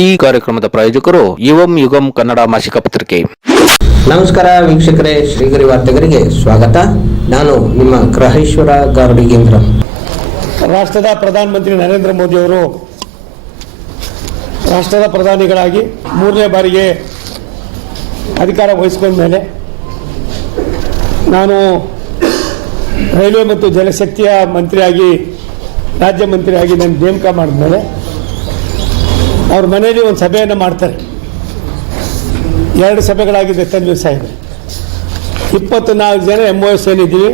ಈ ಕಾರ್ಯಕ್ರಮದ ಪ್ರಾಯೋಜಕರು ಯುವಂ ಯುಗಂ ಕನ್ನಡ ಮಾಸಿಕ ಪತ್ರಿಕೆ. ನಮಸ್ಕಾರ ವೀಕ್ಷಕರೇ ಶ್ರೀಗರಿ ವಾರ್ತೆಗರಿಗೆ ಸ್ವಾಗತ. ನಾನು ನಿಮ್ಮ ಗ್ರಹೇಶ್ವರ ಗಾರ್ಡಿಗೇಂದ್ರ ರಾಷ್ಟ್ರದ ಪ್ರಧಾನಮಂತ್ರಿ ನರೇಂದ್ರ ಮೋದಿ ಅವರು ರಾಷ್ಟ್ರದ ಪ್ರಧಾನಿಗಳಾಗಿ ಮೂರನೇ ಬಾರಿಗೆ ಅಧಿಕಾರ ವಹಿಸಿಕೊಂಡ ಮೇಲೆ ನಾನು ರೈಲ್ವೆ ಮತ್ತು ಜಲಶಕ್ತಿಯ ಮಂತ್ರಿಯಾಗಿ ರಾಜ್ಯ ಮಂತ್ರಿಯಾಗಿ ನಾನು ನೇಮಕ ಮಾಡಿದ್ಮೇಲೆ ಅವ್ರ ಮನೆಯಲ್ಲಿ ಒಂದು ಸಭೆಯನ್ನು ಮಾಡ್ತಾರೆ. ಎರಡು ಸಭೆಗಳಾಗಿದೆ ತನ್ವಿ ಸಾಹೇಬ್. ಇಪ್ಪತ್ತು ನಾಲ್ಕು ಜನ ಎಂ ಒ ಎಸ್ ಏನಿದ್ದೀವಿ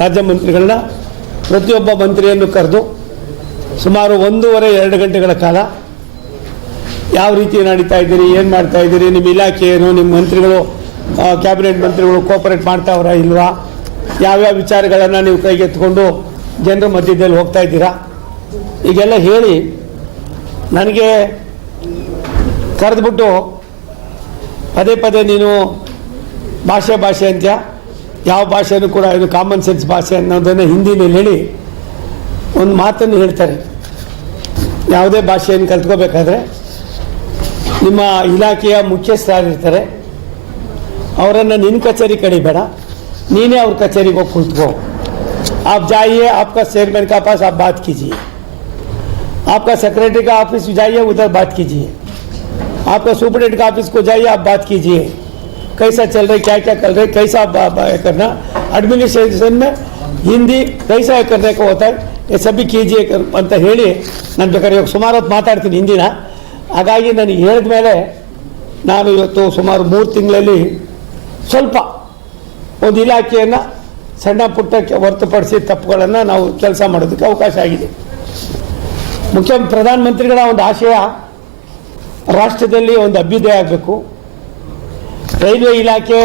ರಾಜ್ಯ ಮಂತ್ರಿಗಳನ್ನ. ಪ್ರತಿಯೊಬ್ಬ ಮಂತ್ರಿಯನ್ನು ಕರೆದು ಸುಮಾರು ಒಂದೂವರೆ, ಎರಡು ಗಂಟೆಗಳ ಕಾಲ ಯಾವ ರೀತಿ ನಡೀತಾ ಇದ್ದೀರಿ, ಏನು ಮಾಡ್ತಾ ಇದ್ದೀರಿ, ನಿಮ್ಮ ಇಲಾಖೆ ಏನು, ನಿಮ್ಮ ಮಂತ್ರಿಗಳು ಕ್ಯಾಬಿನೆಟ್ ಮಂತ್ರಿಗಳು ಕೋಪರೇಟ್ ಮಾಡ್ತಾವ್ರಾ ಇಲ್ವಾ? ಯಾವ್ಯಾವ ವಿಚಾರಗಳನ್ನು ನೀವು ಕೈಗೆತ್ತಿಕೊಂಡು ಜನರ ಮಧ್ಯದಲ್ಲಿ ಹೋಗ್ತಾ ಇದ್ದೀರಾ? ಈಗೆಲ್ಲ ಹೇಳಿ, ನನಗೆ ಕರೆದ್ಬಿಟ್ಟು ಪದೇ ಪದೇ ನೀನು ಭಾಷೆ ಭಾಷೆ ಅಂತ್ಯ ಯಾವ ಭಾಷೆನೂ ಕೂಡ ಇದು ಕಾಮನ್ ಸೆನ್ಸ್ ಭಾಷೆ ಅನ್ನೋದನ್ನು ಹಿಂದಿನಲ್ಲಿ ಹೇಳಿ ಒಂದು ಮಾತನ್ನು ಹೇಳ್ತಾರೆ ಯಾವುದೇ ಭಾಷೆಯನ್ನು ಕಲ್ತ್ಕೋಬೇಕಾದ್ರೆ ನಿಮ್ಮ ಇಲಾಖೆಯ ಮುಖ್ಯಸ್ಥರಾಗಿರ್ತಾರೆ ಅವರನ್ನು ನಿನ್ನ ಕಚೇರಿ ಕಡಿಬೇಡ ನೀನೇ ಅವ್ರ ಕಚೇರಿಗೆ ಹೋಗಿ ಕುಳಿತುಕೋ आप जाइए आपका चेयरमैन का पास आप बात कीजिए आपका सेक्रेटरी का ऑफिस जाइए उधर बात कीजिए आपका सुपरिटेंडेंट का ऑफिस को जाइए आप बात कीजिए कैसा चल रहा है क्या क्या कर रहे कैसा बा- बा- करना एडमिनिस्ट्रेशन में हिंदी कैसा करने को होता है ये सभी कीजिए कर- ಅಂತ ಹೇಳಿ ನಾನು ಬೇಕಾದ್ರೆ ಇವಾಗ ಸುಮಾರು ಹೊತ್ತು ಮಾತಾಡ್ತೀನಿ ಹಿಂದಿನ ಹಾಗಾಗಿ ನನಗೆ ಹೇಳಿದ ಮೇಲೆ ನಾನು ಇವತ್ತು ಸುಮಾರು ಮೂರು ತಿಂಗಳಲ್ಲಿ ಸ್ವಲ್ಪ ಒಂದು ಇಲಾಖೆಯನ್ನು ಸಣ್ಣ ಪುಟ್ಟಕ್ಕೆ ಹೊರತುಪಡಿಸಿ ತಪ್ಪುಗಳನ್ನು ನಾವು ಕೆಲಸ ಮಾಡೋದಕ್ಕೆ ಅವಕಾಶ ಆಗಿದೆ ಮುಖ್ಯ ಪ್ರಧಾನಮಂತ್ರಿಗಳ ಒಂದು ಆಶಯ ರಾಷ್ಟ್ರದಲ್ಲಿ ಒಂದು ಅಭ್ಯುದಯ ಆಗಬೇಕು. ರೈಲ್ವೆ ಇಲಾಖೆ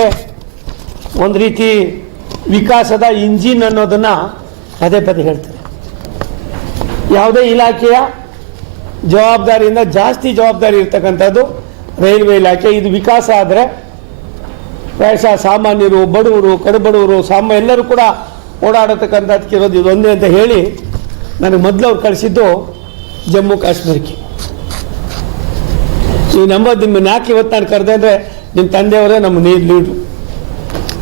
ಒಂದು ರೀತಿ ವಿಕಾಸದ ಇಂಜಿನ್ ಅನ್ನೋದನ್ನು ಪದೇ ಪದೇ ಹೇಳ್ತಾರೆ. ಯಾವುದೇ ಇಲಾಖೆಯ ಜವಾಬ್ದಾರಿಯಿಂದ ಜಾಸ್ತಿ ಜವಾಬ್ದಾರಿ ಇರ್ತಕ್ಕಂಥದ್ದು ರೈಲ್ವೆ ಇಲಾಖೆ. ಇದು ವಿಕಾಸ ಆದರೆ ಪ್ರಾಯಶಃ ಸಾಮಾನ್ಯರು, ಬಡವರು, ಕಡುಬಡವರು, ಸಾಮ, ಎಲ್ಲರೂ ಕೂಡ ಓಡಾಡತಕ್ಕಂಥದ್ದಕ್ಕೆ ಇರೋದು ಇದೊಂದೇ ಅಂತ ಹೇಳಿ ನನಗೆ ಮೊದಲು ಅವ್ರು ಕಳಿಸಿದ್ದು ಜಮ್ಮು ಕಾಶ್ಮೀರಕ್ಕೆ ನೀವು ನಂಬೋದು ನಿಮ್ಮನ್ನು ಯಾಕೆ ಇವತ್ತು ನಾನು ಕರೆದೆ ಅಂದರೆ ನಿಮ್ಮ ತಂದೆಯವರೇ ನಮ್ಮ ನೀರು ಲೀಡ್ರು.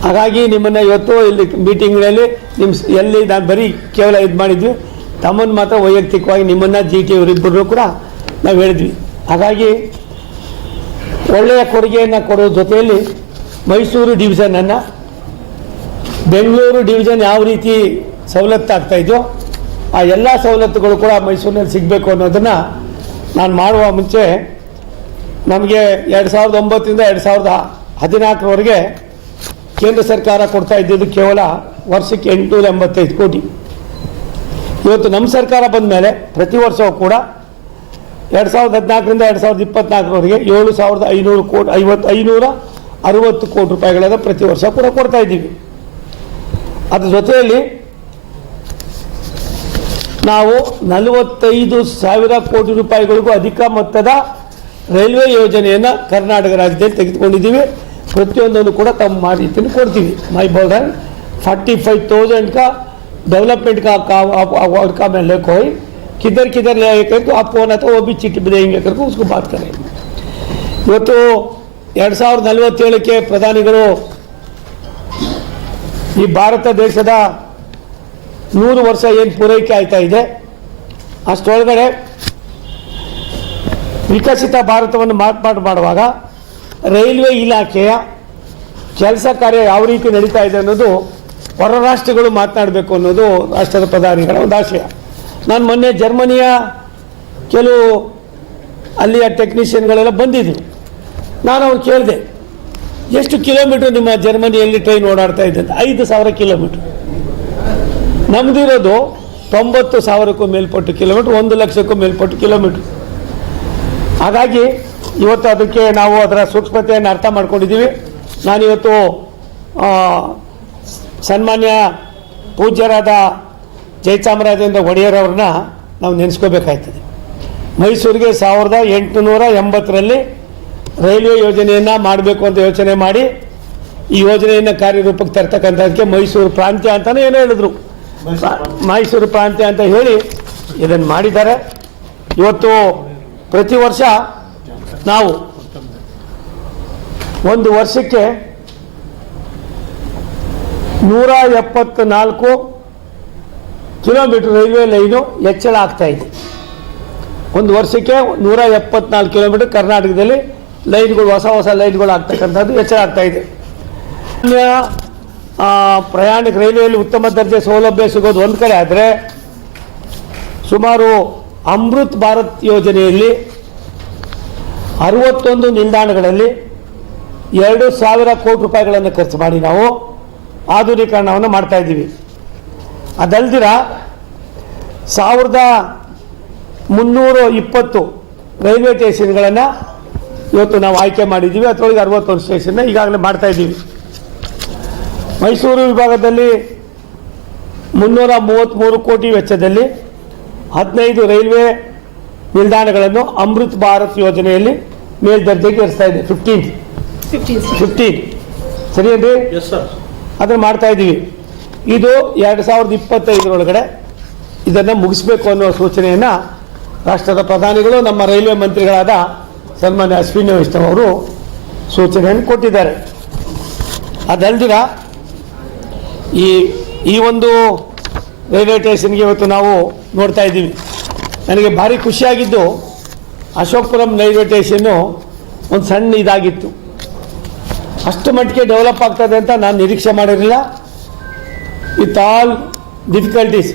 ಹಾಗಾಗಿ ನಿಮ್ಮನ್ನು ಇವತ್ತು ಇಲ್ಲಿ ಮೀಟಿಂಗ್ಗಳಲ್ಲಿ ನಿಮ್ಮ ಎಲ್ಲಿ ನಾನು ಬರೀ ಕೇವಲ ಇದು ಮಾಡಿದ್ವಿ. ತಮ್ಮನ್ನು ಮಾತ್ರ ವೈಯಕ್ತಿಕವಾಗಿ ನಿಮ್ಮನ್ನು ಜಿ ಟಿ ಅವರಿಬ್ಬರು ಕೂಡ ನಾವು ಹೇಳಿದ್ವಿ. ಹಾಗಾಗಿ ಒಳ್ಳೆಯ ಕೊಡುಗೆಯನ್ನು ಕೊಡೋ ಜೊತೆಯಲ್ಲಿ ಮೈಸೂರು ಡಿವಿಷನನ್ನು ಬೆಂಗಳೂರು ಡಿವಿಷನ್ ಯಾವ ರೀತಿ ಸವಲತ್ತು ಇದೆಯೋ, ಆ ಎಲ್ಲ ಸವಲತ್ತುಗಳು ಕೂಡ ಮೈಸೂರಿನಲ್ಲಿ ಸಿಗಬೇಕು ಅನ್ನೋದನ್ನು ನಾನು ಮಾಡುವ ಮುಂಚೆ ನಮಗೆ ಎರಡು ಸಾವಿರದ ಒಂಬತ್ತರಿಂದ ಎರಡು ಸಾವಿರದ ಹದಿನಾಲ್ಕರವರೆಗೆ ಕೇಂದ್ರ ಸರ್ಕಾರ ಕೊಡ್ತಾ ಇದ್ದಿದ್ದು ಕೇವಲ ವರ್ಷಕ್ಕೆ ಎಂಟುನೂರ ಎಂಬತ್ತೈದು ಕೋಟಿ. ಇವತ್ತು ನಮ್ಮ ಸರ್ಕಾರ ಬಂದ ಮೇಲೆ ಪ್ರತಿ ವರ್ಷವೂ ಕೂಡ ಎರಡು ಸಾವಿರದ ಹದಿನಾಲ್ಕರಿಂದ ಎರಡು ಸಾವಿರದ ಇಪ್ಪತ್ನಾಲ್ಕರವರೆಗೆ ಏಳು ಸಾವಿರದ ಐನೂರು ಕೋಟಿ, ಐವತ್ತು, ಐನೂರ ಅರುವತ್ತು ಕೋಟಿ ರೂಪಾಯಿಗಳನ್ನು ಪ್ರತಿ ವರ್ಷ ಕೂಡ ಕೊಡ್ತಾ ಇದ್ದೀವಿ. ಅದ್ರ ಜೊತೆಯಲ್ಲಿ ನಾವು ನಲವತ್ತೈದು ಸಾವಿರ ಕೋಟಿ ರೂಪಾಯಿಗಳಿಗೂ ಅಧಿಕ ಮೊತ್ತದ ರೈಲ್ವೆ ಯೋಜನೆಯನ್ನು ಕರ್ನಾಟಕ ರಾಜ್ಯದಲ್ಲಿ ತೆಗೆದುಕೊಂಡಿದ್ದೀವಿ ಪ್ರತಿಯೊಂದನ್ನು ಕೂಡ ತಮ್ಮ ಮಾಹಿತಿಯನ್ನು ಕೊಡ್ತೀವಿ my border forty five thousand का डेवलपमेंट का काम आप अवार्ड का मैं लेकर कोई किधर किधर ले करके आप फोन आता वो भी चिट्ठी भी देंगे करके उसको बात करेंगे ಇವತ್ತು ಎರಡು ಸಾವಿರದ ನಲವತ್ತೇಳಕ್ಕೆ ಪ್ರಧಾನಿಗಳು ಈ ಭಾರತ ದೇಶದ ನೂರು ವರ್ಷ ಏನು ಪೂರೈಕೆ ಆಯ್ತಾ ಇದೆ ಅಷ್ಟರೊಳಗಡೆ ವಿಕಸಿತ ಭಾರತವನ್ನು ಮಾರ್ಪಾಡು ಮಾಡುವಾಗ ರೈಲ್ವೆ ಇಲಾಖೆಯ ಕೆಲಸ ಕಾರ್ಯ ಯಾವ ರೀತಿ ನಡೀತಾ ಇದೆ ಅನ್ನೋದು ಹೊರ ರಾಷ್ಟ್ರಗಳು ಮಾತನಾಡಬೇಕು ಅನ್ನೋದು ರಾಷ್ಟ್ರದ ಪ್ರಧಾನಿಗಳ ಒಂದು ಆಶಯ. ನಾನು ಮೊನ್ನೆ ಜರ್ಮನಿಯ ಕೆಲವು ಅಲ್ಲಿಯ ಟೆಕ್ನಿಷಿಯನ್ಗಳೆಲ್ಲ ಬಂದಿದ್ರು. ನಾನು ಅವ್ರು ಕೇಳಿದೆ, ಎಷ್ಟು ಕಿಲೋಮೀಟ್ರ್ ನಿಮ್ಮ ಜರ್ಮನಿಯಲ್ಲಿ ಟ್ರೈನ್ ಓಡಾಡ್ತಾ ಇದೆ ಅಂತ ಐದು ಸಾವಿರ ಕಿಲೋಮೀಟ್ರ್. ನಮ್ದಿರೋದು ತೊಂಬತ್ತು ಸಾವಿರಕ್ಕೂ ಮೇಲ್ಪಟ್ಟು ಕಿಲೋಮೀಟ್ರ್, ಒಂದು ಲಕ್ಷಕ್ಕೂ ಮೇಲ್ಪಟ್ಟು ಕಿಲೋಮೀಟ್ರ್. ಹಾಗಾಗಿ ಇವತ್ತು ಅದಕ್ಕೆ ನಾವು ಅದರ ಸೂಕ್ಷ್ಮತೆಯನ್ನು ಅರ್ಥ ಮಾಡ್ಕೊಂಡಿದ್ದೀವಿ. ನಾನಿವತ್ತು ಸನ್ಮಾನ್ಯ ಪೂಜ್ಯರಾದ ಜಯಚಾಮರಾಜೇಂದ್ರ ಒಡೆಯರವ್ರನ್ನ ನಾವು ನೆನೆಸ್ಕೋಬೇಕಾಯ್ತದೆ. ಮೈಸೂರಿಗೆ ಸಾವಿರದ ಎಂಟುನೂರ ಎಂಬತ್ತರಲ್ಲಿ ರೈಲ್ವೆ ಯೋಜನೆಯನ್ನು ಮಾಡಬೇಕು ಅಂತ ಯೋಚನೆ ಮಾಡಿ, ಈ ಯೋಜನೆಯನ್ನು ಕಾರ್ಯರೂಪಕ್ಕೆ ತರ್ತಕ್ಕಂಥದ್ದಕ್ಕೆ ಮೈಸೂರು ಪ್ರಾಂತ್ಯ ಅಂತಲೇ ಏನೋ ಹೇಳಿದ್ರು. ಮೈಸೂರು ಪ್ರಾಂತ್ಯ ಅಂತ ಹೇಳಿ ಇದನ್ನು ಮಾಡಿದ್ದಾರೆ. ಇವತ್ತು ಪ್ರತಿ ವರ್ಷ ನಾವು ಒಂದು ವರ್ಷಕ್ಕೆ ನೂರ ಎಪ್ಪತ್ನಾಲ್ಕು ಕಿಲೋಮೀಟರ್ ರೈಲ್ವೆ ಲೈನು ಹೆಚ್ಚಳ ಆಗ್ತಾ ಇದೆ. ಒಂದು ವರ್ಷಕ್ಕೆ ನೂರ ಎಪ್ಪತ್ನಾಲ್ಕು ಕಿಲೋಮೀಟರ್ ಕರ್ನಾಟಕದಲ್ಲಿ ಲೈನ್ಗಳು, ಹೊಸ ಹೊಸ ಲೈನ್ಗಳು ಆಗ್ತಕ್ಕಂಥದ್ದು ಹೆಚ್ಚಳ ಆಗ್ತಾ ಇದೆ. ಪ್ರಯಾಣಿಕ ರೈಲ್ವೆಯಲ್ಲಿ ಉತ್ತಮ ದರ್ಜೆ ಸೌಲಭ್ಯ ಸಿಗೋದು ಒಂದು ಕಡೆ ಆದರೆ ಸುಮಾರು ಅಮೃತ್ ಭಾರತ್ ಯೋಜನೆಯಲ್ಲಿ ಅರವತ್ತೊಂದು ನಿಲ್ದಾಣಗಳಲ್ಲಿ ಎರಡು ಸಾವಿರ ಕೋಟಿ ರೂಪಾಯಿಗಳನ್ನು ಖರ್ಚು ಮಾಡಿ ನಾವು ಆಧುನೀಕರಣವನ್ನು ಮಾಡ್ತಾ ಇದ್ದೀವಿ. ಅದಲ್ದಿರ ಸಾವಿರದ ಮುನ್ನೂರ ಇಪ್ಪತ್ತು ರೈಲ್ವೆ ಸ್ಟೇಷನ್ಗಳನ್ನು ಇವತ್ತು ನಾವು ಆಯ್ಕೆ ಮಾಡಿದ್ದೀವಿ. ಅದರೊಳಗೆ ಅರವತ್ತೊಂದು ಸ್ಟೇಷನ್ನ ಈಗಾಗಲೇ ಮಾಡ್ತಾ ಇದ್ದೀವಿ. ಮೈಸೂರು ವಿಭಾಗದಲ್ಲಿ ಮುನ್ನೂರ ಮೂವತ್ತ್ಮೂರು ಕೋಟಿ ವೆಚ್ಚದಲ್ಲಿ ಹದಿನೈದು ರೈಲ್ವೆ ನಿಲ್ದಾಣಗಳನ್ನು ಅಮೃತ್ ಭಾರತ್ ಯೋಜನೆಯಲ್ಲಿ ಮೇಲ್ದರ್ಜೆಗೆ ಏರಿಸ್ತಾ ಇದೆ. ಫಿಫ್ಟೀನ್ ಫಿಫ್ಟೀನ್ ಸರ್ ಅದನ್ನು ಮಾಡ್ತಾ ಇದ್ದೀವಿ. ಇದು ಎರಡು ಸಾವಿರದ ಇಪ್ಪತ್ತೈದರೊಳಗಡೆ ಇದನ್ನು ಮುಗಿಸ್ಬೇಕು ಅನ್ನೋ ಸೂಚನೆಯನ್ನು ರಾಷ್ಟ್ರದ ಪ್ರಧಾನಿಗಳು ನಮ್ಮ ರೈಲ್ವೆ ಮಂತ್ರಿಗಳಾದ ಸನ್ಮಾನ್ಯ ಅಶ್ವಿನಿ ವೈಷ್ಣವ್ ಅವರು ಸೂಚನೆಯನ್ನು ಕೊಟ್ಟಿದ್ದಾರೆ. ಅದಲ್ದಿರ ಈ ಈ ಒಂದು ರೈಲ್ವೆ ಸ್ಟೇಷನ್ಗೆ ಇವತ್ತು ನಾವು ನೋಡ್ತಾ ಇದ್ದೀವಿ. ನನಗೆ ಭಾರಿ ಖುಷಿಯಾಗಿದ್ದು ಅಶೋಕ್ಪುರಂ ರೈಲ್ವೆ ಸ್ಟೇಷನ್ನು ಒಂದು ಸಣ್ಣ ಇದಾಗಿತ್ತು. ಅಷ್ಟು ಮಟ್ಟಿಗೆ ಡೆವಲಪ್ ಆಗ್ತದೆ ಅಂತ ನಾನು ನಿರೀಕ್ಷೆ ಮಾಡಿರಲಿಲ್ಲ. With all difficulties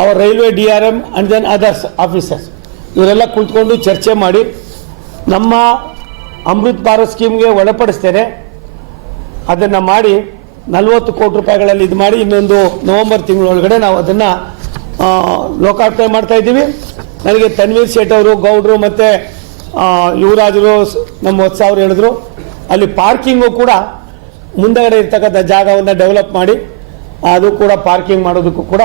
our railway D R M and then others officers ಇವರೆಲ್ಲ ಕುಳಿತುಕೊಂಡು ಚರ್ಚೆ ಮಾಡಿ ನಮ್ಮ ಅಮೃತ್ ಭಾರತ್ ಸ್ಕೀಮ್ಗೆ ಒಳಪಡಿಸ್ತೇನೆ. ಅದನ್ನು ಮಾಡಿ ನಲವತ್ತು ಕೋಟಿ ರೂಪಾಯಿಗಳಲ್ಲಿ ಇದು ಮಾಡಿ ಇನ್ನೊಂದು ನವೆಂಬರ್ ತಿಂಗಳೊಳಗಡೆ ನಾವು ಅದನ್ನು ಲೋಕಾರ್ಪಣೆ ಮಾಡ್ತಾ ಇದ್ದೀವಿ. ನನಗೆ ತನ್ವೀರ್ ಶೇಟ್ ಅವರು, ಗೌಡ್ರು ಮತ್ತು ಯುವರಾಜರು ನಮ್ಮ ಹೊಸ ಅವರು ಹೇಳಿದ್ರು. ಅಲ್ಲಿ ಪಾರ್ಕಿಂಗು ಕೂಡ ಮುಂದಗಡೆ ಇರ್ತಕ್ಕಂಥ ಜಾಗವನ್ನು ಡೆವಲಪ್ ಮಾಡಿ, ಅದು ಕೂಡ ಪಾರ್ಕಿಂಗ್ ಮಾಡೋದಕ್ಕೂ ಕೂಡ,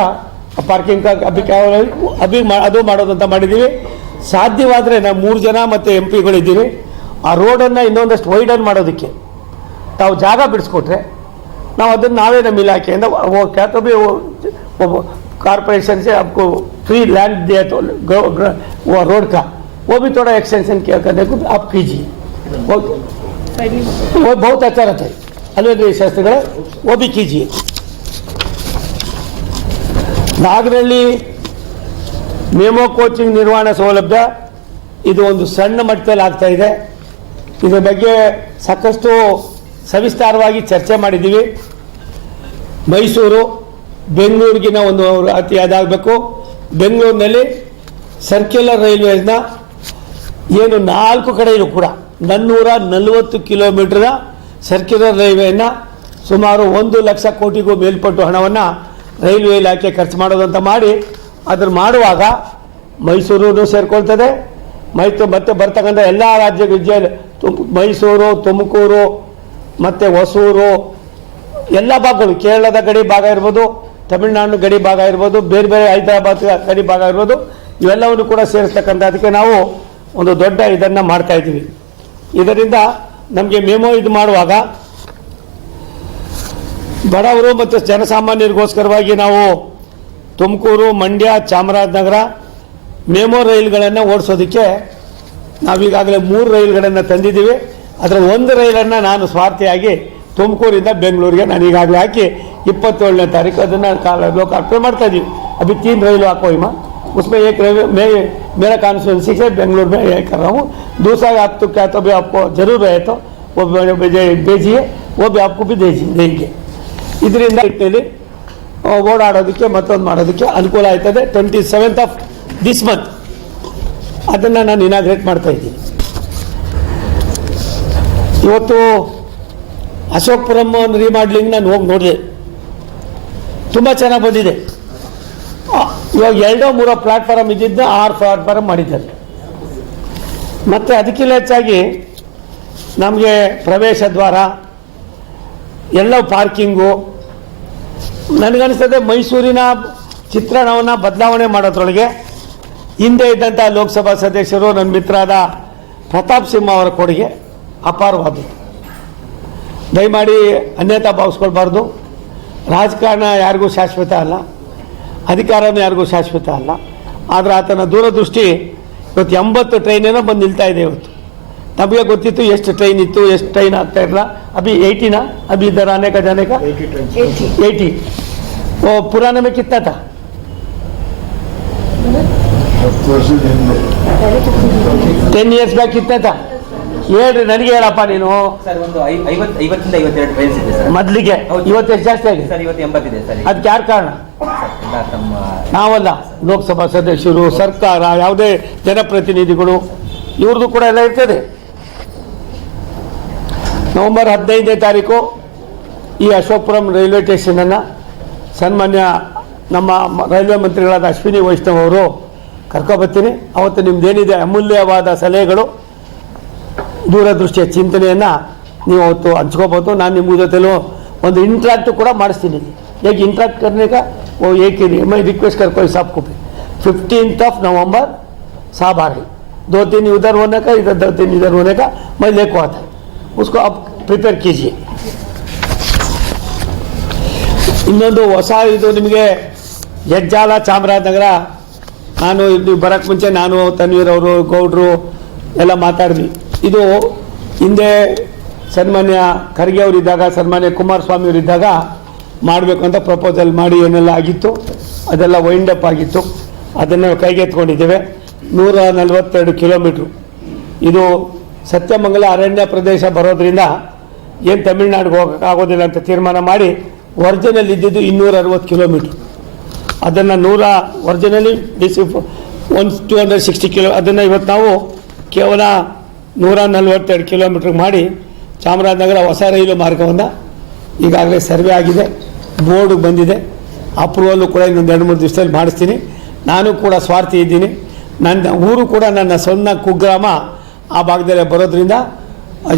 ಪಾರ್ಕಿಂಗ್ ಅಭಿ ಅಭಿ ಅದು ಮಾಡೋದಂತ ಮಾಡಿದ್ದೀವಿ. ಸಾಧ್ಯವಾದರೆ ನಾವು ಮೂರು ಜನ ಮತ್ತು ಎಂ ಪಿಗಳಿದ್ದೀವಿ ಆ ರೋಡನ್ನು ಇನ್ನೊಂದಷ್ಟು ವೈಡನ್ ಮಾಡೋದಕ್ಕೆ ತಾವು ಜಾಗ ಬಿಡಿಸ್ಕೊಟ್ರೆ ನಾವು ಅದನ್ನು ನಾವೇ ನಮ್ಮ ಇಲಾಖೆಯಿಂದ वो क्या तो भी वो वो कॉरपोरेशन से आपको फ्री लैंड दिया तो ग्रो- ग्रो- वो रोड का वो भी थोड़ा एक्सटेंशन किया करने को आप कीजिए वो वो बहुत अच्छा रहता है ಅಲ್ವೇಂದ್ರಿ ಶಾಸ್ತ್ರಿಗಳೇ वो भी कीजिए ನಾಗರಹಳ್ಳಿ ಮೆಮೋ ಕೋಚಿಂಗ್ ನಿರ್ವಹಣಾ ಸೌಲಭ್ಯ ಇದು ಒಂದು ಸಣ್ಣ ಮಟ್ಟದಲ್ಲಿ ಆಗ್ತಾ ಇದೆ ಇದ್ರ ಬಗ್ಗೆ ಸಾಕಷ್ಟು ಸವಿಸ್ತಾರವಾಗಿ ಚರ್ಚೆ ಮಾಡಿದ್ದೀವಿ. ಮೈಸೂರು, ಬೆಂಗಳೂರಿಗಿನ ಒಂದು ಅತಿ ಅದಾಗಬೇಕು. ಬೆಂಗಳೂರಿನಲ್ಲಿ ಸರ್ಕ್ಯುಲರ್ ರೈಲ್ವೇಸ್ನ ಏನು ನಾಲ್ಕು ಕಡೆಯೂ ಕೂಡ, ನನ್ನೂರ ನಲವತ್ತು ಕಿಲೋಮೀಟರ್ನ ಸರ್ಕ್ಯುಲರ್ ರೈಲ್ವೆಯನ್ನು ಸುಮಾರು ಒಂದು ಲಕ್ಷ ಕೋಟಿಗೂ ಮೇಲ್ಪಟ್ಟು ಹಣವನ್ನು ರೈಲ್ವೆ ಇಲಾಖೆ ಖರ್ಚು ಮಾಡೋದಂತ ಮಾಡಿ ಅದನ್ನು ಮಾಡುವಾಗ ಮೈಸೂರು ಸೇರಿಕೊಳ್ತದೆ. ಮೈಸೂರು ಮತ್ತೆ ಬರ್ತಕ್ಕಂಥ ಎಲ್ಲ ರಾಜ್ಯ ಮೈಸೂರು, ತುಮಕೂರು ಮತ್ತು ಹೊಸೂರು, ಎಲ್ಲ ಭಾಗಗಳು, ಕೇರಳದ ಗಡಿ ಭಾಗ ಇರ್ಬೋದು, ತಮಿಳುನಾಡು ಗಡಿ ಭಾಗ ಇರ್ಬೋದು, ಬೇರೆ ಬೇರೆ ಹೈದರಾಬಾದ್ ಗಡಿ ಭಾಗ ಇರ್ಬೋದು, ಇವೆಲ್ಲವನ್ನು ಕೂಡ ಸೇರಿಸ್ತಕ್ಕಂಥ ಅದಕ್ಕೆ ನಾವು ಒಂದು ದೊಡ್ಡ ಇದನ್ನು ಮಾಡ್ತಾ ಇದ್ದೀವಿ. ಇದರಿಂದ ನಮಗೆ ಮೆಮೊ ಇದು ಮಾಡುವಾಗ ಬಡವರು ಮತ್ತು ಜನಸಾಮಾನ್ಯರಿಗೋಸ್ಕರವಾಗಿ ನಾವು ತುಮಕೂರು, ಮಂಡ್ಯ, ಚಾಮರಾಜನಗರ ಮೆಮೋ ರೈಲ್ಗಳನ್ನು ಓಡಿಸೋದಕ್ಕೆ ನಾವೀಗಾಗಲೇ ಮೂರು ರೈಲ್ಗಳನ್ನು ತಂದಿದ್ದೀವಿ. ಅದರ ಒಂದು ರೈಲನ್ನು ನಾನು ಸ್ವಾರ್ಥಿಯಾಗಿ ತುಮಕೂರಿಂದ ಬೆಂಗಳೂರಿಗೆ ನಾನು ಈಗಾಗಲೇ ಹಾಕಿ ಇಪ್ಪತ್ತೇಳನೇ ತಾರೀಕು ಅದನ್ನು ಕಾಲ ಲೋಕಾರ್ಪಣೆ ಮಾಡ್ತಾ ಇದ್ದೀವಿ अभी तीन रेल आपको हिमा उसमें एक रेलवे मैं मेरा कॉन्स्टिट्यूंसी से बेंगलुरु में ये कर रहा हूँ दूसरा आप तो क्या तो भी आपको जरूर रहे तो वो मेरे भेजे- भेजिए वो भी आपको भी भेजी देंगे ಇದರಿಂದ ನಿಟ್ಟಿನಲ್ಲಿ ಆ, ಓಡಾಡೋದಕ್ಕೆ ಮತ್ತೊಂದು ಮಾಡೋದಕ್ಕೆ ಅನುಕೂಲ ಆಯ್ತದೆ twenty seventh of this month ಅದನ್ನು ನಾನು ಇನಾಗ್ರೇಟ್ ಮಾಡ್ತಾ ಇದ್ದೀನಿ ಇವತ್ತು ಅಶೋಕ್ಪುರಂ ರೀಮಾಡ್ಲಿಂಗ್ ನಾನು ಹೋಗಿ ನೋಡಿದೆ. ತುಂಬ ಚೆನ್ನಾಗಿ ಬಂದಿದೆ. ಇವಾಗ ಎರಡೋ ಮೂರೋ ಪ್ಲಾಟ್ಫಾರಮ್ ಇದ್ದಿದ್ದ ಆರು ಪ್ಲಾಟ್ಫಾರಮ್ ಮಾಡಿದ್ದಾರೆ. ಮತ್ತು ಅದಕ್ಕಿಂತ ಹೆಚ್ಚಾಗಿ ನಮಗೆ ಪ್ರವೇಶ ದ್ವಾರ, ಎಲ್ಲ ಪಾರ್ಕಿಂಗು ನನಗನ್ನಿಸ್ತದೆ ಮೈಸೂರಿನ ಚಿತ್ರಣವನ್ನು ಬದಲಾವಣೆ ಮಾಡೋದ್ರೊಳಗೆ ಹಿಂದೆ ಇದ್ದಂಥ ಲೋಕಸಭಾ ಸದಸ್ಯರು ನನ್ನ ಮಿತ್ರಾದ ಪ್ರತಾಪ್ ಸಿಂಹ ಅವರ ಕೊಡುಗೆ. ಅಪಾರವಾದದ್ದು. ದಯಮಾಡಿ ಅನ್ಯತಾ ಭಾವಿಸ್ಕೊಳ್ಬಾರ್ದು. ರಾಜಕಾರಣ ಯಾರಿಗೂ ಶಾಶ್ವತ ಅಲ್ಲ. ಅಧಿಕಾರನೂ ಯಾರಿಗೂ ಶಾಶ್ವತ ಅಲ್ಲ. ಆದರೆ ಆತನ ದೂರದೃಷ್ಟಿ ಇವತ್ತು ಎಂಬತ್ತು ಟ್ರೈನೇನೋ ಬಂದು ನಿಲ್ತಾ ಇದೆ ಇವತ್ತು. ನಮಗೆ ಗೊತ್ತಿತ್ತು ಎಷ್ಟು ಟ್ರೈನ್ ಇತ್ತು ಎಷ್ಟು ಟ್ರೈನ್ ಆಗ್ತಾ ಇರಲ್ಲ. ಅಭಿ ಏಯ್ಟಿನ? ಅಭಿ ಇದ್ದರ ಅನೇಕ ಜನಕ? ಏಯ್ಟಿ ಓ ಪುರಾಣ ಮೇ ಕಿತ್ತಾ ಟೆನ್ ಇಯರ್ಸ್ ಬ್ಯಾಕ್ ಕಿತ್ತಾ ಹೇಳ್ರಿ ನನಗೆ ಹೇಳಪ್ಪ ನೀನು. ಸರ್ ಒಂದು ಐ- ಐವತ್ತು ಐವತ್ತಿಂದ ಐವತ್ತೆರಡು ಟ್ರೈನ್ಸ್ ಇದೆ ಸರ್. ಮೊದಲಿಗೆ ಹೌದು. ಇವತ್ತು ಎಷ್ಟು ಜಾಸ್ತಿ ಆಗಿದೆ? ಸರ್ ಇವತ್ತು ಎಂಬತ್ತಿದೆ ಸರ್ ಅದಕ್ಕೆ ಯಾರು ಕಾರಣ? ನಾವಲ್ಲ ಲೋಕಸಭಾ ಸದಸ್ಯರು ಸರ್ಕಾರ ಯಾವುದೇ ಜನಪ್ರತಿನಿಧಿಗಳು ಇವ್ರದ್ದು ಕೂಡ ಎಲ್ಲ ಇರ್ತದೆ. ನವೆಂಬರ್ ಹದಿನೈದನೇ ತಾರೀಕು ಈ ಅಶೋಕಪುರಂ ರೈಲ್ವೆ ಸ್ಟೇಷನನ್ನು ಸನ್ಮಾನ್ಯ ನಮ್ಮ ರೈಲ್ವೆ ಮಂತ್ರಿಗಳಾದ ಅಶ್ವಿನಿ ವೈಷ್ಣವ್ ಅವರು ಕರ್ಕೊಬರ್ತೀನಿ. ಅವತ್ತು ನಿಮ್ದೇನಿದೆ ಅಮೂಲ್ಯವಾದ ಸಲಹೆಗಳು. ದೂರದೃಷ್ಟಿಯ ಚಿಂತನೆಯನ್ನು ನೀವು ಅವತ್ತು ಹಂಚ್ಕೋಬೋದು ನಾನು ನಿಮ್ಮ ಜೊತೆಲೂ ಒಂದು ಇಂಟ್ರಾಕ್ಟ್ ಕೂಡ ಮಾಡಿಸ್ತೀನಿ ಹೇಗೆ इंटरेक्ट करने का वो एक ही नहीं मैं रिक्वेस्ट कर कोई साहब को भी फिफ्टींथ ऑफ नवंबर साहब आ रही दो तीन उधर होने का इधर दो तीन इधर होने का मैं लेको आता है उसको आप प्रिपेयर कीजिए ಇನ್ನೊಂದು ಹೊಸ ಇದು ನಿಮಗೆ ಹೆಜ್ಜಾಲ ಚಾಮರಾಜನಗರ ನಾನು ನೀವು ಬರೋಕ್ಕೆ ಮುಂಚೆ ನಾನು ತನ್ವೀರ್ ಅವರು ಗೌಡ್ರು ಎಲ್ಲ ಮಾತಾಡಿದ್ವಿ ಇದು ಹಿಂದೆ ಸನ್ಮಾನ್ಯ ಖರ್ಗೆ ಅವರಿದ್ದಾಗ ಸನ್ಮಾನ್ಯ ಕುಮಾರಸ್ವಾಮಿ ಅವರಿದ್ದಾಗ ಮಾಡಬೇಕು ಅಂತ ಪ್ರಪೋಸಲ್ ಮಾಡಿ ಏನೆಲ್ಲ ಆಗಿತ್ತು, ಅದೆಲ್ಲ ವೈಂಡ್ ಅಪ್ ಆಗಿತ್ತು. ಅದನ್ನು ಕೈಗೆತ್ಕೊಂಡಿದ್ದೇವೆ ನೂರ ನಲವತ್ತೆರಡು ಕಿಲೋಮೀಟ್ರು. ಇದು ಸತ್ಯಮಂಗಲ ಅರಣ್ಯ ಪ್ರದೇಶ ಬರೋದ್ರಿಂದ ಏನು ತಮಿಳ್ನಾಡಿಗೆ ಹೋಗೋಕ್ಕಾಗೋದಿಲ್ಲ ಅಂತ ತೀರ್ಮಾನ ಮಾಡಿ ವರ್ಜನಲ್ಲಿ ಇದ್ದಿದ್ದು ಇನ್ನೂರ ಅರವತ್ತು ಕಿಲೋಮೀಟ್ರ್. ಅದನ್ನು ನೂರ originally DC one two hundred sixty kilo ಅದನ್ನು ಇವತ್ತು ನಾವು ಕೇವಲ ನೂರ ನಲ್ವತ್ತೆರಡು ಕಿಲೋಮೀಟ್ರ್ ಮಾಡಿ ಚಾಮರಾಜನಗರ ಹೊಸ ರೈಲು ಮಾರ್ಗವನ್ನು ಈಗಾಗಲೇ ಸರ್ವೆ ಆಗಿದೆ ಬೋರ್ಡ್ ಬಂದಿದೆ. ಅಪ್ರೂವಲ್ಲು ಕೂಡ ಇನ್ನೊಂದು ಎರಡು, ಮೂರು ದಿವಸದಲ್ಲಿ ಮಾಡಿಸ್ತೀನಿ. ನಾನು ಕೂಡ ಸ್ವಾರ್ಥಿ ಇದ್ದೀನಿ. ನನ್ನ ಊರು ಕೂಡ ನನ್ನ ಸಣ್ಣ ಕುಗ್ರಾಮ ಆ ಭಾಗದಲ್ಲೇ ಬರೋದ್ರಿಂದ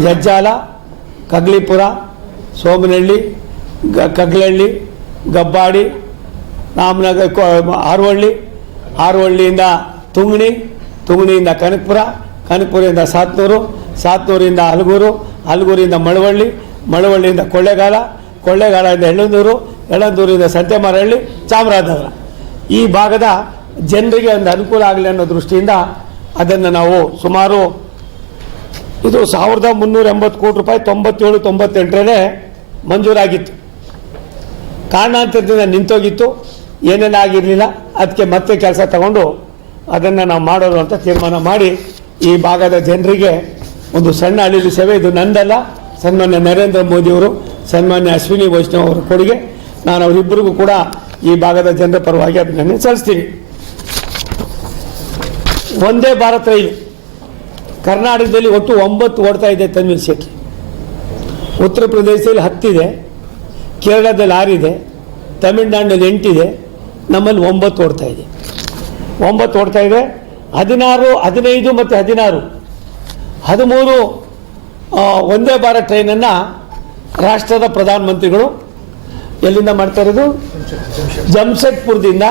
ಜಜ್ಜಾಲ, ಕಗ್ಲಿಪುರ, ಸೋಮನಹಳ್ಳಿ, ಗ ಕಗ್ಲಹಳ್ಳಿ ಗಬ್ಬಾಡಿ, ರಾಮನಗರ ಹಾರೋಹಳ್ಳಿ ಹಾರೋಹಳ್ಳಿಯಿಂದ ತುಂಗಣಿ, ತುಂಗಣಿಯಿಂದ ಕನಕಪುರ ಕನಕಪುರದಿಂದ ಸಾತ್ನೂರು, ಸಾತ್ನೂರಿಂದ ಹಲಗೂರು ಹಲಗೂರಿಂದ ಮಳವಳ್ಳಿ, ಮಳವಳ್ಳಿಯಿಂದ ಕೊಳ್ಳೇಗಾಲ, ಕೊಳ್ಳೇಗಾಲದಿಂದ ಎಳ್ಳಂದೂರು, ಎಳ್ಳಂದೂರಿಂದ ಸಂತೆಮಾರಹಳ್ಳಿ, ಚಾಮರಾಜನಗರ. ಈ ಭಾಗದ ಜನರಿಗೆ ಒಂದು ಅನುಕೂಲ ಆಗಲಿ ಅನ್ನೋ ದೃಷ್ಟಿಯಿಂದ ಅದನ್ನು ನಾವು ಸುಮಾರು ಇದು ಸಾವಿರದ ಮುನ್ನೂರ ಎಂಬತ್ತು ಕೋಟಿ ರೂಪಾಯಿ ತೊಂಬತ್ತೇಳು, ತೊಂಬತ್ತೆಂಟರಲ್ಲೇ ಮಂಜೂರಾಗಿತ್ತು. ಕಾರಣಾಂತರದಿಂದ ನಿಂತೋಗಿತ್ತು. ಏನೇನಾಗಿರಲಿಲ್ಲ ಅದಕ್ಕೆ ಮತ್ತೆ ಕೆಲಸ ತಗೊಂಡು ಅದನ್ನು ನಾವು ಮಾಡೋದು ಅಂತ ತೀರ್ಮಾನ ಮಾಡಿ ಈ ಭಾಗದ ಜನರಿಗೆ ಒಂದು ಸಣ್ಣ ಅಳಿಲು ಸೇವೆ. ಇದು ನಂದಲ್ಲ. ಸನ್ಮಾನ್ಯ ನರೇಂದ್ರ ಮೋದಿಯವರು, ಸನ್ಮಾನ್ಯ ಅಶ್ವಿನಿ ವೈಷ್ಣವ್ ಅವರ ಕೊಡುಗೆ. ನಾನು ಅವರಿಬ್ಬರಿಗೂ ಕೂಡ ಈ ಭಾಗದ ಜನರ ಪರವಾಗಿ ಅಭಿನಂದನೆ ಸಲ್ಲಿಸ್ತೀನಿ. ಒಂದೇ ಭಾರತ ರೈಲು. ಕರ್ನಾಟಕದಲ್ಲಿ ಒಟ್ಟು ಒಂಬತ್ತು ಓಡ್ತಾ ಇದೆ ತನ್ವೀರ್ ಶೆಟ್ಟಿ ಉತ್ತರ ಪ್ರದೇಶದಲ್ಲಿ ಹತ್ತಿದೆ. ಕೇರಳದಲ್ಲಿ ಆರಿದೆ. ತಮಿಳುನಾಡಿನಲ್ಲಿ ಎಂಟಿದೆ. ನಮ್ಮಲ್ಲಿ ಒಂಬತ್ತು ಓಡ್ತಾ ಇದೆ. ಒಂಬತ್ತು ಓಡ್ತಾ ಇದೆ. ಹದಿನಾರು, ಹದಿನೈದು ಮತ್ತು ಹದಿನಾರು. ಹದಿಮೂರು ಒಂದೇ ಭಾರತ್ ಟ್ರೈನನ್ನು ರಾಷ್ಟ್ರದ ಪ್ರಧಾನಮಂತ್ರಿಗಳು ಎಲ್ಲಿಂದ ಮಾಡ್ತಾ ಇರೋದು? ಜಮ್ಶೆಡ್ಪುರದಿಂದ.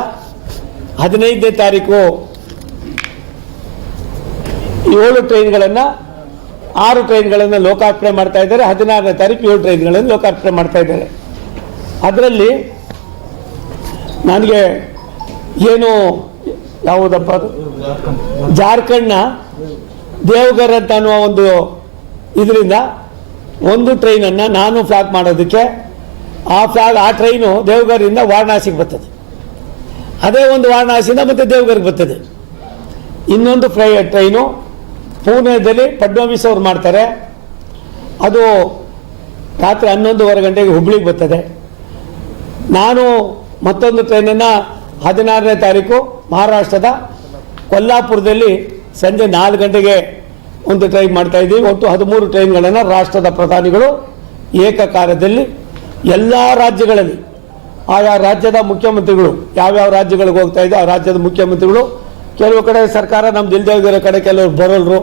ಹದಿನೈದನೇ ತಾರೀಕು ಏಳು ಟ್ರೈನ್ಗಳನ್ನು, ಆರು ಟ್ರೈನ್ಗಳನ್ನು ಲೋಕಾರ್ಪಣೆ ಮಾಡ್ತಾ ಇದ್ದಾರೆ. ಹದಿನಾರನೇ ತಾರೀಕು ಏಳು ಟ್ರೈನ್ಗಳನ್ನು ಲೋಕಾರ್ಪಣೆ ಮಾಡ್ತಾ ಇದ್ದಾರೆ. ಅದರಲ್ಲಿ, ನನಗೆ ಏನು ಯಾವುದಪ್ಪ ಅದು? ಜಾರ್ಖಂಡ್ನ ದೇವಘರ್ ಅಂತ ಅನ್ನುವ ಒಂದು ಇದರಿಂದ ಒಂದು ಟ್ರೈನನ್ನು ನಾನು ಫ್ಲಾಗ್ ಮಾಡೋದಕ್ಕೆ ಆ ಫ್ಲಾಗ್, ಆ ಟ್ರೈನು ದೇವಘರಿಂದ ವಾರಣಾಸಿಗೆ ಬರ್ತದೆ. ಅದೇ ಒಂದು ವಾರಣಾಸಿಯಿಂದ ಮತ್ತೆ ದೇವಘರ್ಗೆ ಬರ್ತದೆ. ಇನ್ನೊಂದು ಫ್ಲೈ ಟ್ರೈನು ಪೂನೆದಲ್ಲಿ ಫಡ್ನವೀಸ್ ಅವ್ರು ಮಾಡ್ತಾರೆ. ಅದು ರಾತ್ರಿ ಹನ್ನೊಂದುವರೆ ಗಂಟೆಗೆ ಹುಬ್ಳಿಗೆ ಬರ್ತದೆ. ನಾನು ಮತ್ತೊಂದು ಟ್ರೈನನ್ನು ಹದಿನಾರನೇ ತಾರೀಕು ಮಹಾರಾಷ್ಟ್ರದ ಕೊಲ್ಲಾಪುರದಲ್ಲಿ ಸಂಜೆ ನಾಲ್ಕು ಗಂಟೆಗೆ ಒಂದು ಟ್ರೈನ್ ಮಾಡ್ತಾ ಇದ್ದೀವಿ. ಒಟ್ಟು ಹದಿಮೂರು ಟ್ರೈನ್ಗಳನ್ನು ರಾಷ್ಟ್ರದ ಪ್ರಧಾನಿಗಳು ಏಕಕಾಲದಲ್ಲಿ ಎಲ್ಲ ರಾಜ್ಯಗಳಲ್ಲಿ, ಆಯಾ ರಾಜ್ಯದ ಮುಖ್ಯಮಂತ್ರಿಗಳು, ಯಾವ್ಯಾವ ರಾಜ್ಯಗಳಿಗೆ ಹೋಗ್ತಾ ಇದೆ ಆ ರಾಜ್ಯದ ಮುಖ್ಯಮಂತ್ರಿಗಳು, ಕೆಲವು ಕಡೆ ಸರ್ಕಾರ ನಮ್ಮ ದಿಲ್ದೇವಿರೋ ಕಡೆ ಕೆಲವರು ಬರೋಲ್ರು,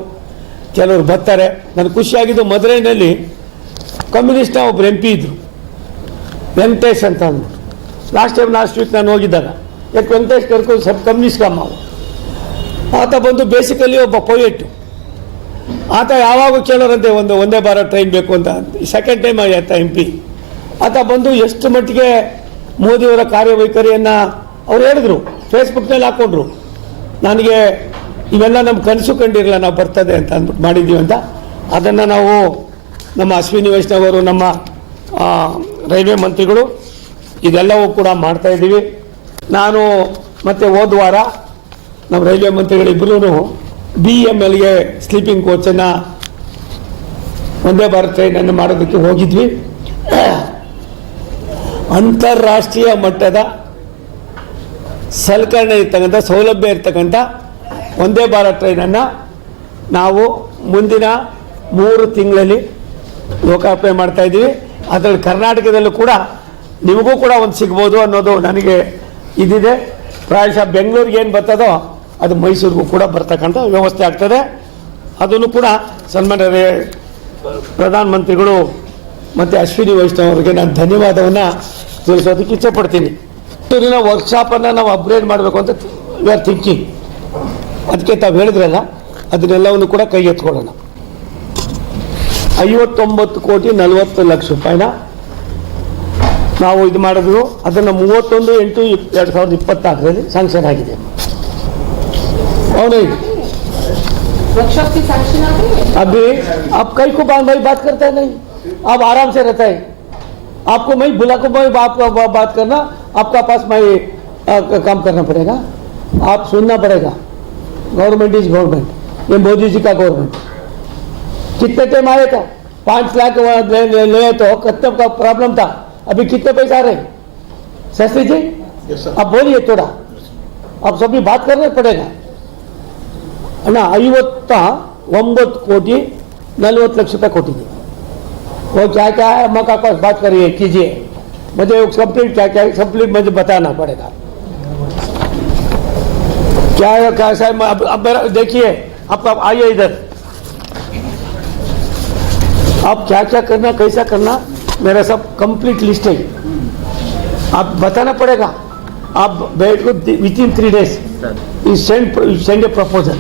ಕೆಲವರು ಬರ್ತಾರೆ. ನನಗೆ ಖುಷಿಯಾಗಿದ್ದು ಮದುರೈನಲ್ಲಿ ಕಮ್ಯುನಿಸ್ಟ್ನ ಒಬ್ಬರು ಎಂ ಪಿ ಇದ್ದರು ವೆಂಕಟೇಶ್ ಅಂತ ಅಂದ್ಬಿಟ್ಟು. ಲಾಸ್ಟ್ ಟೈಮ್ ಲಾಸ್ಟ್ ವೀಕ್ ನಾನು ಹೋಗಿದ್ದಾಗ ಯಾಕೆ ವೆಂಕಟೇಶ್ ಕರ್ಕೊಂಡು ಸಬ್ ಕಮ್ಯುನಿಸ್ಟ್ ಕಮ್ಮ ಆತ ಬಂದು ಬೇಸಿಕಲಿ ಒಬ್ಬ ಪೊಯೆಟ್ಟು ಆತ ಯಾವಾಗ ಕೇಳೋರಂತೆ ಒಂದು ಒಂದೇ ಬಾರ ಟ್ರೈನ್ ಬೇಕು ಅಂತ. ಸೆಕೆಂಡ್ ಟೈಮ್ ಆತ ಎಂ ಪಿ ಆತ ಬಂದು ಎಷ್ಟು ಮಟ್ಟಿಗೆ ಮೋದಿಯವರ ಕಾರ್ಯವೈಖರಿಯನ್ನು ಅವ್ರು ಹೇಳಿದ್ರು. ಫೇಸ್ಬುಕ್ನಲ್ಲಿ ಹಾಕ್ಕೊಂಡ್ರು ನನಗೆ ಇವೆಲ್ಲ ನಮ್ಮ ಕನಸು ಕಂಡಿರಲ್ಲ, ನಾವು ಬರ್ತದೆ ಅಂತ ಅಂದ್ಬಿಟ್ಟು ಮಾಡಿದ್ದೀವಿ ಅಂತ. ಅದನ್ನು ನಾವು ನಮ್ಮ ಅಶ್ವಿನಿ ವೈಷ್ಣವ್ ನಮ್ಮ ರೈಲ್ವೆ ಮಂತ್ರಿಗಳು, ಇದೆಲ್ಲವೂ ಕೂಡ ಮಾಡ್ತಾ ಇದ್ದೀವಿ. ನಾನು ಮತ್ತೆ ಹೋದ ವಾರ ನಮ್ಮ ರೈಲ್ವೆ ಮಂತ್ರಿಗಳಿಬ್ಬರೂ ಬಿ ಎಂ ಎಲ್ಗೆ ಸ್ಲೀಪಿಂಗ್ ಕೋಚನ್ನು ಒಂದೇ ಭಾರತ್ ಟ್ರೈನನ್ನು ಮಾಡೋದಕ್ಕೆ ಹೋಗಿದ್ವಿ. ಅಂತಾರಾಷ್ಟ್ರೀಯ ಮಟ್ಟದ ಸಲಕರಣೆ ಇರ್ತಕ್ಕಂಥ, ಸೌಲಭ್ಯ ಇರ್ತಕ್ಕಂಥ ಒಂದೇ ಭಾರತ್ ಟ್ರೈನನ್ನು ನಾವು ಮುಂದಿನ ಮೂರು ತಿಂಗಳಲ್ಲಿ ಲೋಕಾರ್ಪಣೆ ಮಾಡ್ತಾ ಇದ್ದೀವಿ. ಅದರಲ್ಲಿ ಕರ್ನಾಟಕದಲ್ಲೂ ಕೂಡ ನಿಮಗೂ ಕೂಡ ಒಂದು ಸಿಗ್ಬೋದು ಅನ್ನೋದು ನನಗೆ ಇದಿದೆ. ಪ್ರಾಯಶಃ ಬೆಂಗಳೂರಿಗೆ ಏನು ಬರ್ತದೋ ಅದು ಮೈಸೂರಿಗೂ ಕೂಡ ಬರ್ತಕ್ಕಂಥ ವ್ಯವಸ್ಥೆ ಆಗ್ತದೆ. ಅದನ್ನು ಕೂಡ ಸನ್ಮಾನ್ಯ ಪ್ರಧಾನಮಂತ್ರಿಗಳು ಮತ್ತು ಅಶ್ವಿನಿ ವೈಷ್ಣವ್ ಅವರಿಗೆ ನಾನು ಧನ್ಯವಾದವನ್ನು ತಿಳಿಸೋದಕ್ಕೆ ಇಚ್ಛೆಪಡ್ತೀನಿ ಮೈಸೂರಿನ ವರ್ಕ್ಶಾಪನ್ನು ನಾವು ಅಪ್ಗ್ರೇಡ್ ಮಾಡಬೇಕು ಅಂತ ವಿ ಆರ್ ಥಿಂಕಿಂಗ್ ಅದಕ್ಕೆ ತಾವು ಹೇಳಿದ್ರಲ್ಲ, ಅದನ್ನೆಲ್ಲವನ್ನು ಕೂಡ ಕೈ ಎತ್ಕೊಳ್ಳೋಣ. ಐವತ್ತೊಂಬತ್ತು ಕೋಟಿ ನಲವತ್ತು ಲಕ್ಷ ರೂಪಾಯಿನ ನಾವು ಇದು ಮಾಡಿದ್ರು ಅದನ್ನು ಮೂವತ್ತೊಂದು ಎಂಟು ಇಪ್- ಎರಡು ಸಾವಿರದ ಇಪ್ಪತ್ನಾಲ್ಕರಲ್ಲಿ ಸ್ಯಾಂಕ್ಷನ್ ಆಗಿದೆ ಅವನೇ वर्कशॉप की सैंक्शन आ गई है अभी आप कई को बात भाई बात करता है नहीं आप आराम से रहता है आपको मैं बुला को मैं बात बा, बात करना आपका पास मैं आ, काम करना पड़ेगा आप सुनना पड़ेगा गवर्नमेंट इज गवर्नमेंट ये मोदी जी का गवर्नमेंट कितने टाइम आए था पांच लाख वहाँ ले, ले, ले तो कितने का प्रॉब्लम था अभी कितने पैसे आ रहे शास्त्री जी आप बोलिए थोड़ा आप सभी बात करना पड़ेगा ಅಣ್ಣ ಐವತ್ತ ಒಂಬತ್ತು ಕೋಟಿ ನಲ್ವತ್ತು ಲಕ್ಷ ರೂಪಾಯಿ ಕೊಟ್ಟಿದ್ದೀವಿ वो क्या क्या है मौका पास बात करिए कीजिए मुझे कंप्लीट क्या क्या कंप्लीट मुझे बताना पड़ेगा क्या है कैसा है अब, अब मेरा देखिए आप अब आइए इधर आप क्या क्या करना कैसा करना मेरा सब कंप्लीट लिस्ट है आप बताना पड़ेगा आप बैठ को within three days send send a proposal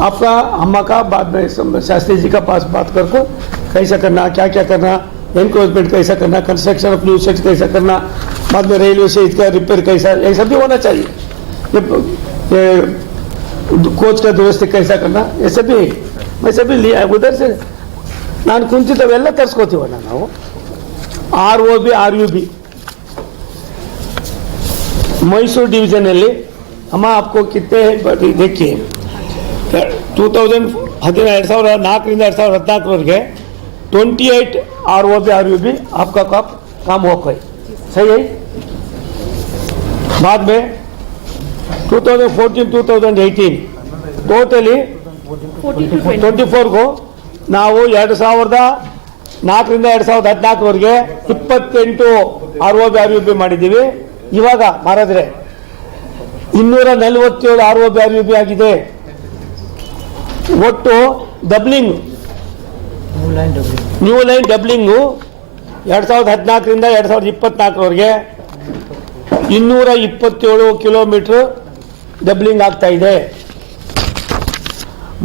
आपका अम्मा का बाद में सम- शास्त्री जी का पास बात करके कैसा करना क्या क्या करना एनक्रोचमेंट कैसा करना कंस्ट्रक्शन ऑफ न्यू सेट्स कैसा करना बाद में रेलवे से इसका रिपेयर कैसा ये सब भी होना चाहिए ये, ये कोच का दुरुस्ती कैसा करना ये सब भी मैं सभी लिया उधर से ನಾನು ಕುಂತಿದ್ದವೆಲ್ಲ ತರಿಸ್ಕೋತೀವಣ್ಣ ನಾವು R O B R U B Mysuru ಡಿವಿಷನಲ್ಲಿ ಅಮ್ಮ आपको कितने बड़ी- देखिए ಟೂ ತೌಸಂಡ್ ಹದಿನ ಎರಡು ಸಾವಿರ ನಾಲ್ಕರಿಂದ ಎರಡು ಸಾವಿರದ ಹದಿನಾಲ್ಕರವರೆಗೆ twenty eight R O B R U B आपका काम काम हो गई सही है बाद में 2014 2018 ಟೋಟಲಿ ಟ್ವೆಂಟಿ ಫೋರ್ಗೂ ನಾವು ಎರಡು ಸಾವಿರದ ನಾಲ್ಕರಿಂದ ಎರಡ್ ಸಾವಿರದ ಹದಿನಾಲ್ಕರವರೆಗೆ ಇಪ್ಪತ್ತೆಂಟು R O B R U B ಮಾಡಿದ್ದೀವಿ. ಇವಾಗ ಮಾರಾದ್ರೆ ಇನ್ನೂರ ನಲವತ್ತೇಳು R O B R U B ಆಗಿದೆ. ಒಟ್ಟು ಡಬ್ಲಿಂಗ್, ನ್ಯೂ ಲೈನ್ ಡಬ್ಲಿಂಗು ಎರಡು ಸಾವಿರದ ಹದಿನಾಲ್ಕರಿಂದ ಎರಡು ಸಾವಿರದ ಇಪ್ಪತ್ನಾಲ್ಕರವರೆಗೆ ಇನ್ನೂರ ಇಪ್ಪತ್ತೇಳು ಕಿಲೋಮೀಟ್ರ್ ಡಬ್ಲಿಂಗ್ ಆಗ್ತಾ ಇದೆ.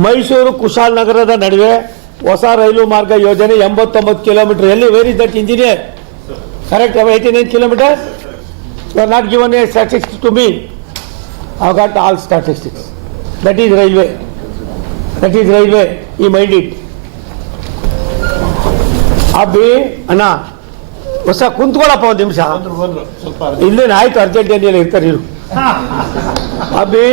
ಮೈಸೂರು ಕುಶಾಲನಗರದ ನಡುವೆ ಹೊಸ ರೈಲು ಮಾರ್ಗ ಯೋಜನೆ ಎಂಬತ್ತೊಂಬತ್ತು ಕಿಲೋಮೀಟರ್. ಎಲ್ಲಿ? Where is that engineer correct eighty nine kilometre? You are not given a statistics to me I got all statistics that is railway that is railway ಈ ಮೈಂಡ್ ಇಟ್ ಅಬ್ಬಿ ಅಣ್ಣ ಹೊಸ ಕುಂತ್ಕೊಳಪ್ಪ ಒಂದು ನಿಮಿಷ. ಇಲ್ಲೇನು ಆಯ್ತು ಅರ್ಜೆಂಟ್ ಏನಿಲ್ಲ ಇರ್ತಾರೆ ಇರು. ಅಬ್ಬಿ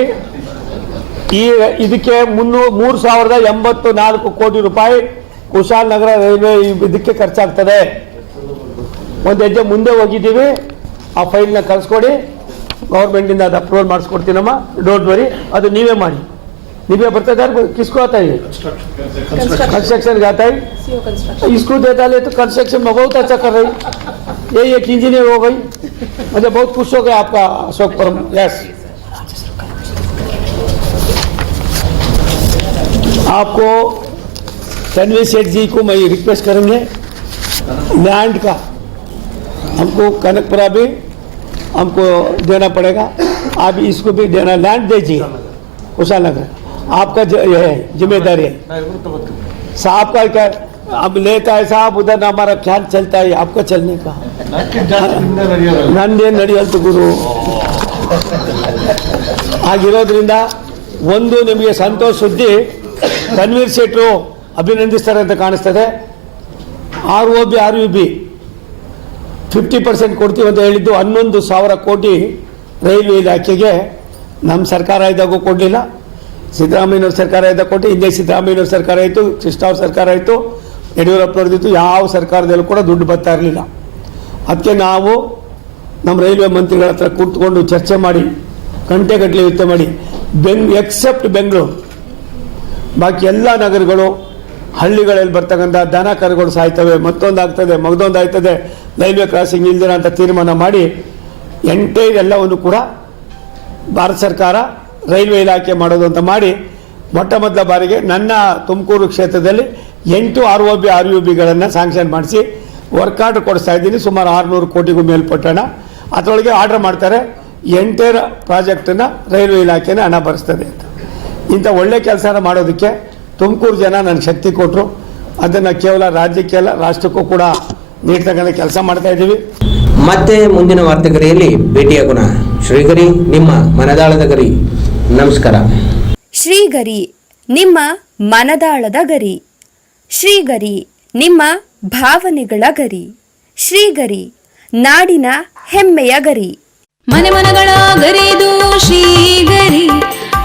ಈ ಇದಕ್ಕೆ ಮುನ್ನೂ ಮೂರು ಸಾವಿರದ ಎಂಬತ್ತು ನಾಲ್ಕು ಕೋಟಿ ರೂಪಾಯಿ ಕುಶಾಲನಗರ ರೈಲ್ವೆ ಇದಕ್ಕೆ ಖರ್ಚಾಗ್ತದೆ ಒಂದು ಹೆಜ್ಜೆ ಮುಂದೆ ಹೋಗಿದ್ದೀವಿ ಆ ಫೈಲ್ನ ಕಳಿಸ್ಕೊಡಿ ಗೌರ್ಮೆಂಟಿಂದ ಅದು ಅಪ್ರೂವಲ್ ಮಾಡಿಸ್ಕೊಡ್ತೀನಮ್ಮ ಡೋಂಟ್ ವರಿ ಅದು ನೀವೇ ಮಾಡಿ ನೀವೇ ಬರ್ತಾ ಇದ್ದಾರೆ ಕಿಸ್ಕೋ आता है कंस्ट्रक्शन का आता है सीओ कंस्ट्रक्शन इसको दे डाले तो कंस्ट्रक्शन में बहुत अच्छा कर रही ये एक इंजीनियर हो गई मुझे बहुत खुश हो गया आपका अशोक परम यस आपको तनवीर सेठ जी को मैं रिक्वेस्ट करेंगे लैंड का हमको कनकपुरा भी हमको देना पड़ेगा आप इसको भी देना लैंड दीजिए कुशानगर आपका ज- ये है जिम्मेदारी है साहब का क्या अब लेता है साहब उधर हमारा ख्याल चलता है आपका चलने का ನಂದೇನು ನಡೆಯಲ್ತು ಗುರು ಆಗಿರೋದ್ರಿಂದ ಒಂದು ನಿಮಗೆ ಸಂತೋಷ ಸುದ್ದಿ ತನ್ವೀರ್ ಶೆಟ್ರು ಅಭಿನಂದಿಸ್ತಾರೆ ಅಂತ ಕಾಣಿಸ್ತದೆ. R O B R U B fifty percent ಕೊಡ್ತೀವಿ ಅಂತ ಹೇಳಿದ್ದು ಹನ್ನೊಂದು ಸಾವಿರ ಕೋಟಿ ರೈಲ್ವೆ ಇಲಾಖೆಗೆ ನಮ್ಮ ಸರ್ಕಾರ ಇದ್ದಾಗೂ ಕೊಡಲಿಲ್ಲ. ಸಿದ್ದರಾಮಯ್ಯನವ್ರ ಸರ್ಕಾರ ಇದ್ದಾಗ ಕೊಟ್ಟು ಹಿಂದೆ ಸಿದ್ದರಾಮಯ್ಯನವ್ರ ಸರ್ಕಾರ ಆಯಿತು ಕೃಷ್ಣವ್ರ ಸರ್ಕಾರ ಆಯಿತು ಯಡಿಯೂರಪ್ಪನವ್ರದ್ದಿತ್ತು ಯಾವ ಸರ್ಕಾರದಲ್ಲೂ ಕೂಡ ದುಡ್ಡು ಬರ್ತಾ ಇರಲಿಲ್ಲ. ಅದಕ್ಕೆ ನಾವು ನಮ್ಮ ರೈಲ್ವೆ ಮಂತ್ರಿಗಳ ಹತ್ರ ಕೂತ್ಕೊಂಡು ಚರ್ಚೆ ಮಾಡಿ, ಗಂಟೆಗಟ್ಟಲೆ ಯುದ್ಧ ಮಾಡಿ, ಬೆಂಗ್ ಎಕ್ಸೆಪ್ಟ್ ಬೆಂಗಳೂರು ಬಾಕಿ ಎಲ್ಲ ನಗರಗಳು, ಹಳ್ಳಿಗಳಲ್ಲಿ ಬರ್ತಕ್ಕಂಥ ದನ ಕರುಗಳು ಸಾಯ್ತವೆ ಮತ್ತೊಂದು ಆಗ್ತದೆ ಮಗದೊಂದು ಆಗ್ತದೆ ರೈಲ್ವೆ ಕ್ರಾಸಿಂಗ್ ಇಲ್ದಿರ ಅಂತ ತೀರ್ಮಾನ ಮಾಡಿ ಎಂಟೈರ್ ಎಲ್ಲವನ್ನು ಕೂಡ ಭಾರತ ಸರ್ಕಾರ ರೈಲ್ವೆ ಇಲಾಖೆ ಮಾಡೋದು ಅಂತ ಮಾಡಿ ಮೊಟ್ಟ ಮೊದಲ ಬಾರಿಗೆ ನನ್ನ ತುಮಕೂರು ಕ್ಷೇತ್ರದಲ್ಲಿ ಎಂಟು R O B, R U ಬಿಗಳನ್ನು sanction ಮಾಡಿಸಿ ವರ್ಕ್ ಆರ್ಡರ್ ಕೊಡಿಸ್ತಾ ಇದ್ದೀನಿ. ಸುಮಾರು ಆರುನೂರು ಕೋಟಿಗೂ ಮೇಲ್ಪಟ್ಟಣ ಅದರೊಳಗೆ ಆರ್ಡರ್ ಮಾಡ್ತಾರೆ. ಎಂಟೈರ್ ಪ್ರಾಜೆಕ್ಟನ್ನು ರೈಲ್ವೆ ಇಲಾಖೆನೇ ಹಣ ಭರಿಸ್ತದೆ ಅಂತ. ಇಂಥ ಒಳ್ಳೆ ಕೆಲಸನ ಮಾಡೋದಕ್ಕೆ ತುಮಕೂರು ಜನ ನನ್ನ ಶಕ್ತಿ ಕೊಟ್ಟರು ಅದನ್ನು ಕೇವಲ ರಾಜ್ಯಕ್ಕೆ ಅಲ್ಲ ರಾಷ್ಟ್ರಕ್ಕೂ ಕೂಡ ನೀಡ್ತಕ್ಕಂಥ ಕೆಲಸ ಮಾಡ್ತಾ ಇದ್ದೀವಿ. ಮತ್ತೆ ಮುಂದಿನ ವಾರ್ತೆಗರಿಯಲ್ಲಿ ಭೇಟಿಯಾಗೋಣ. ಶ್ರೀಗರಿ ನಿಮ್ಮ ಮನದಾಳದ ಗರಿ. ನಮಸ್ಕಾರ. ಶ್ರೀಗರಿ ನಿಮ್ಮ ಮನದಾಳದ ಗರಿ. ಶ್ರೀಗರಿ ನಿಮ್ಮ ಭಾವನೆಗಳ ಗರಿ. ಶ್ರೀಗರಿ ನಾಡಿನ ಹೆಮ್ಮೆಯ ಗರಿ. ಮನೆ ಮನಗಳ ಗರಿದು ಶ್ರೀಗರಿ.